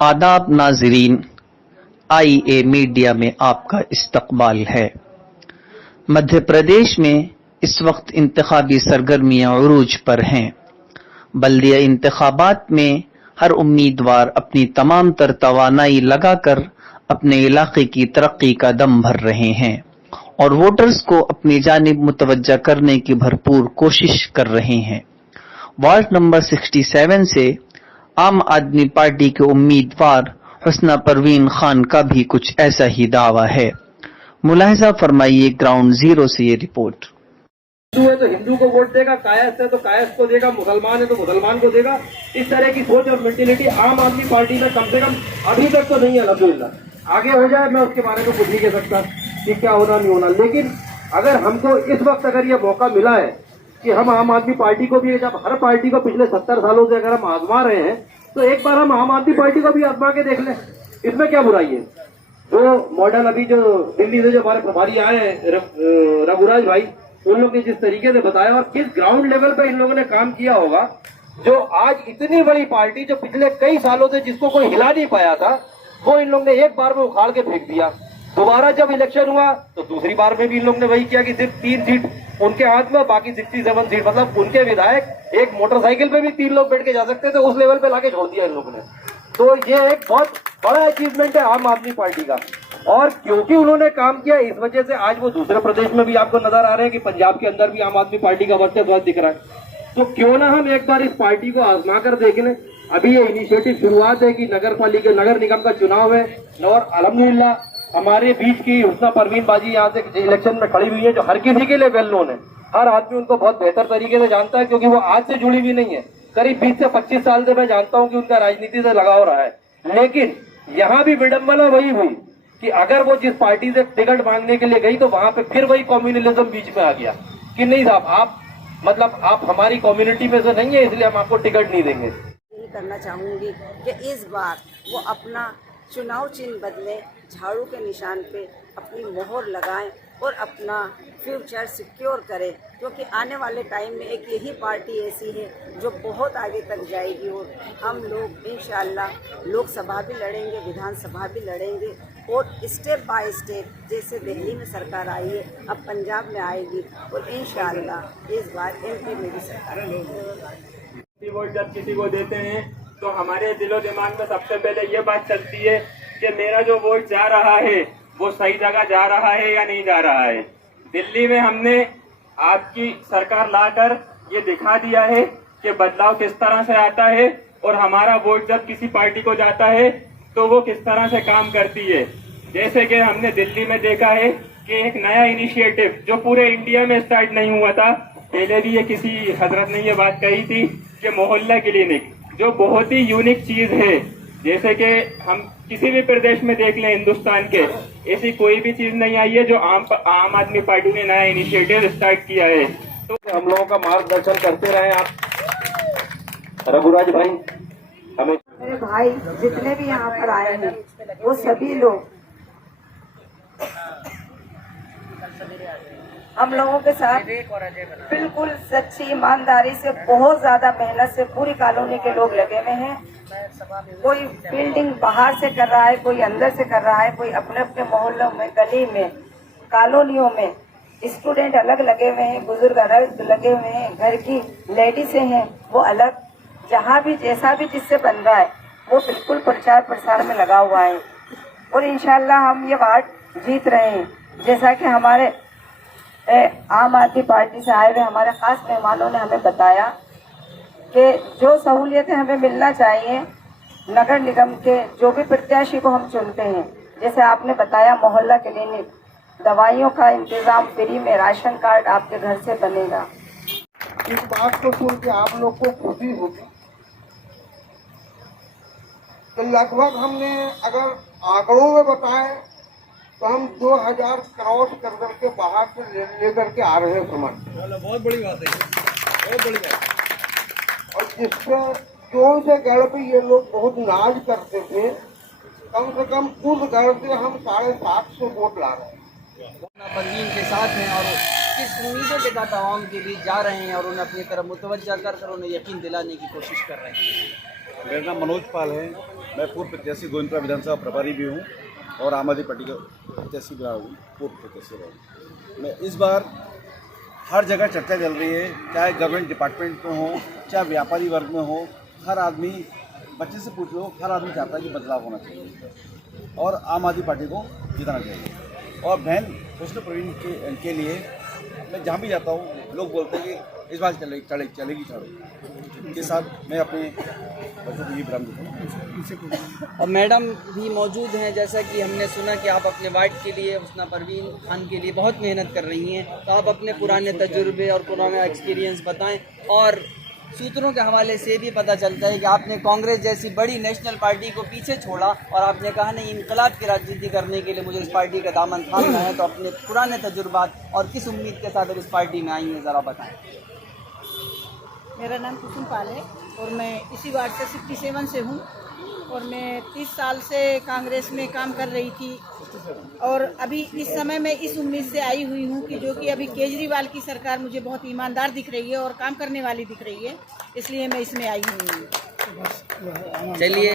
आदाब नाज़रीन, IA media में आपका इस्तकबाल है। मध्य प्रदेश में इस वक्त इंतखाबी सरगर्मियां उरूज पर हैं। बल्दिया इंतखाबात में हर उम्मीदवार अपनी तमाम तर तवानाई लगाकर अपने इलाके की तरक्की का दम भर रहे हैं और वोटर्स को अपनी जानिब मुतवज्जा करने की भरपूर कोशिश कर रहे हैं। वार्ड नंबर 67 से आम आदमी पार्टी के उम्मीदवार हुस्ना परवीन खान का भी कुछ ऐसा ही दावा है। मुलाहिजा फरमाइए ग्राउंड जीरो से ये रिपोर्ट। हिंदू है तो हिंदू को वोट देगा, कायस्थ है तो कायस्थ को देगा, मुसलमान है तो मुसलमान को देगा। इस तरह की सोच और मेंटेलिटी आम आदमी पार्टी में कम से कम अभी तक तो नहीं है। अल्हम्दुलिल्लाह आगे हो जाए, मैं उसके बारे में कुछ नहीं कह सकता कि क्या होना नहीं होना, लेकिन अगर हमको इस वक्त अगर ये मौका मिला है कि हम आम आदमी पार्टी को भी, जब हर पार्टी को पिछले 70 सालों से अगर हम आजमा रहे हैं तो एक बार हम आम आदमी पार्टी को भी आजमा के देख लें, इसमें क्या बुराई है। जो मॉडल अभी जो दिल्ली से जो हमारे प्रभारी आए हैं रघुराज भाई, उन लोगों ने जिस तरीके से बताया और किस ग्राउंड लेवल पे इन लोगों ने काम किया होगा, जो आज इतनी बड़ी पार्टी जो पिछले कई सालों से जिसको कोई हिला नहीं पाया था, वो इन लोगों ने एक बार में उखाड़ के फेंक दिया। दोबारा जब इलेक्शन हुआ तो दूसरी बार में भी इन लोगों ने वही किया कि सिर्फ 3 सीट उनके हाथ में, बाकी 67 सीट, मतलब उनके विधायक एक मोटरसाइकिल पे भी 3 लोग बैठ के जा सकते थे, उस लेवल पे लाके छोड़ दिया इन लोगों ने। तो ये एक बहुत बड़ा अचीवमेंट है आम आदमी पार्टी का, और क्योंकि उन्होंने काम किया इस वजह से आज वो दूसरे प्रदेश में भी आपको नजर आ रहे हैं कि पंजाब के अंदर भी आम आदमी पार्टी का वर्चस्व दिख रहा है। तो क्यों ना हम एक बार इस पार्टी को आजमा कर देख लें। अभी ये इनिशिएटिव शुरुआत है कि नगर निगम का चुनाव है और अल्हम्दुलिल्लाह हमारे बीच की हुस्ना परवीन बाजी यहाँ से इलेक्शन में खड़ी हुई है, जो हर किसी के लिए वेल नोन है। हर आदमी उनको बहुत बेहतर तरीके से जानता है, क्योंकि वो आज से जुड़ी हुई नहीं है। करीब 20 से 25 साल से मैं जानता हूँ कि उनका राजनीति से लगाव रहा है। लेकिन यहाँ भी विडंबना वही हुई कि अगर वो जिस पार्टी से टिकट मांगने के लिए गई तो वहां पे फिर वही कम्युनलिज्म बीच में आ गया कि नहीं साहब, आप हमारी कम्युनिटी में से नहीं है, इसलिए हम आपको टिकट नहीं देंगे। यही करना चाहूंगी कि इस बार वो अपना चुनाव चिन्ह बदले, झाड़ू के निशान पे अपनी मोहर लगाएं और अपना फ्यूचर सिक्योर करें, क्योंकि आने वाले टाइम में एक यही पार्टी ऐसी है जो बहुत आगे तक जाएगी और हम लोग इंशाअल्लाह लोकसभा भी लड़ेंगे, विधानसभा भी लड़ेंगे और स्टेप बाय स्टेप जैसे दिल्ली में सरकार आई है अब पंजाब में आएगी और इंशाअल्लाह इस बार MP में भी सरकार आएगी। वोट जब किसी को देते हैं तो हमारे दिलो दिमाग में सबसे पहले ये बात चलती है कि मेरा जो वोट जा रहा है वो सही जगह जा रहा है या नहीं जा रहा है। दिल्ली में हमने आपकी सरकार लाकर ये दिखा दिया है कि बदलाव किस तरह से आता है और हमारा वोट जब किसी पार्टी को जाता है तो वो किस तरह से काम करती है। जैसे कि हमने दिल्ली में देखा है कि एक नया इनिशिएटिव जो पूरे इंडिया में स्टार्ट नहीं हुआ था, पहले भी ये किसी हजरत ने ये बात कही थी कि मोहल्ला क्लिनिक, जो बहुत ही यूनिक चीज है। जैसे कि हम किसी भी प्रदेश में देख लें हिंदुस्तान के, ऐसी कोई भी चीज नहीं आई है जो आम आदमी पार्टी ने नया इनिशिएटिव स्टार्ट किया है। तो हम लोगों का मार्गदर्शन करते रहे आप रघुराज भाई। हमें मेरे भाई जितने भी यहाँ पर आए हैं वो सभी लोग हम लोगों के साथ बिल्कुल सच्ची ईमानदारी से, बहुत ज्यादा मेहनत से पूरी कॉलोनी के लोग लगे हुए हैं। कोई बिल्डिंग बाहर से कर रहा है, कोई अंदर से कर रहा है, कोई अपने अपने मोहल्लों में, गली में, कॉलोनियों में स्टूडेंट अलग लगे हुए हैं, बुजुर्ग अलग लगे हुए हैं, घर की लेडीजें हैं वो अलग। जहाँ भी जैसा भी जिससे बन रहा है वो बिल्कुल प्रचार प्रसार में लगा हुआ है और इंशाल्लाह हम ये वार्ड जीत रहे हैं। जैसा कि हमारे आम आदमी पार्टी से आए हुए हमारे खास मेहमानों ने हमें बताया कि जो सहूलियतें हमें मिलना चाहिए नगर निगम के जो भी प्रत्याशी को हम चुनते हैं, जैसे आपने बताया मोहल्ला क्लिनिक, दवाइयों का इंतजाम फ्री में, राशन कार्ड आपके घर से बनेगा। इस बात को सुन के आप लोग को खुशी होगी तो लगभग हमने अगर आंकड़ों में बताएं तो हम 2000 क्रॉस कर करके बाहर से लेकर के आ रहे हैं सामान। बहुत बड़ी बात है, बहुत बड़ी बात। और जिससे जो से गढ़ पे ये लोग बहुत नाज करते थे, कम से कम उस गढ़ से हम 750 वोट ला रहे हैं। परवीन के साथ हैं और किस उम्मीदों के साथ आवाम के बीच जा रहे हैं और उन्हें अपनी तरफ मुतवज्जा कर उन्हें यकीन दिलाने की कोशिश कर रहे हैं। मेरा नाम मनोज पाल है। मैं पूर्व प्रत्याशी गोविंदपुरा विधानसभा प्रभारी भी हूँ और आम आदमी पार्टी का प्रत्याशी भी रहा हूँ, पूर्व प्रत्याशी रहा हूँ। मैं इस बार हर जगह चर्चा चल रही है, चाहे गवर्नमेंट डिपार्टमेंट में हो, चाहे व्यापारी वर्ग में हो, हर आदमी, बच्चे से पूछ लो, हर आदमी चाहता है कि बदलाव होना चाहिए और आम आदमी पार्टी को जिताना चाहिए। और बहन कृष्ण प्रवीण के लिए मैं जहाँ भी जाता हूँ लोग बोलते हैं कि इस बार चलेगी के साथ मैं अपने बच्चों को ये प्रोग्राम देता हूँ। और मैडम भी मौजूद हैं, जैसा कि हमने सुना कि आप अपने वार्ड के लिए, हुस्ना परवीन खान के लिए बहुत मेहनत कर रही हैं, तो आप अपने पुराने तजुर्बे और पुराना एक्सपीरियंस बताएं। और सूत्रों के हवाले से भी पता चलता है कि आपने कांग्रेस जैसी बड़ी नेशनल पार्टी को पीछे छोड़ा और आपने कहा नहीं, इनकलाब की राजनीति करने के लिए मुझे इस पार्टी का दामन थामना है। तो अपने पुराने तजुर्बात और किस उम्मीद के साथ इस पार्टी में आई हैं, ज़रा बताएं। मेरा नाम कुसुम पाल है और मैं इसी वार्ड से 67 से हूँ और मैं 30 साल से कांग्रेस में काम कर रही थी और अभी इस समय मैं इस उम्मीद से आई हुई हूँ कि जो कि अभी केजरीवाल की सरकार मुझे बहुत ईमानदार दिख रही है और काम करने वाली दिख रही है, इसलिए मैं इसमें आई हुई हूँ। चलिए।